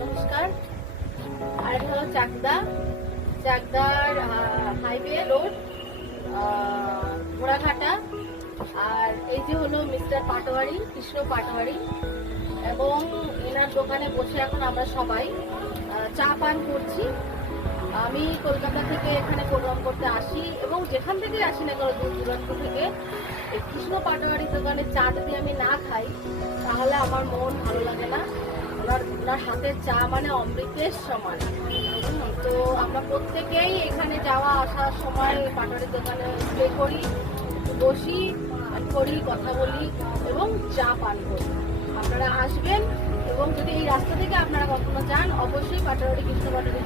নমস্কার। আর এটা হলো চাকদার হাইওয়ে রোড, ঘোড়াঘাটা। আর এই যে হলো মিস্টার পাটোয়ারি, কৃষ্ণ পাটোয়ারি, এবং এনার দোকানে বসে এখন আমরা সবাই চা পান করছি। আমি কলকাতা থেকে এখানে প্রোগ্রাম করতে আসি, এবং যেখান থেকে আসি না কেন, দূর দূরান্ত থেকে, এই কৃষ্ণ পাটোয়ারির দোকানে চা যদি আমি না খাই তাহলে আমার মন ভালো লাগে না। ওনার হাতের চা মানে অমৃতের সমান। তো আমরা প্রত্যেকেই এখানে যাওয়া আসার সময় পাটোয়ারির দোকানে স্টে করি, বসি, করি, কথা বলি এবং চা পান করি। আপনারা আসবেন, এবং যদি এই রাস্তা থেকে আপনারা কখনো যান অবশ্যই পাটোয়ারি, কৃষ্ণ পাটোয়ারি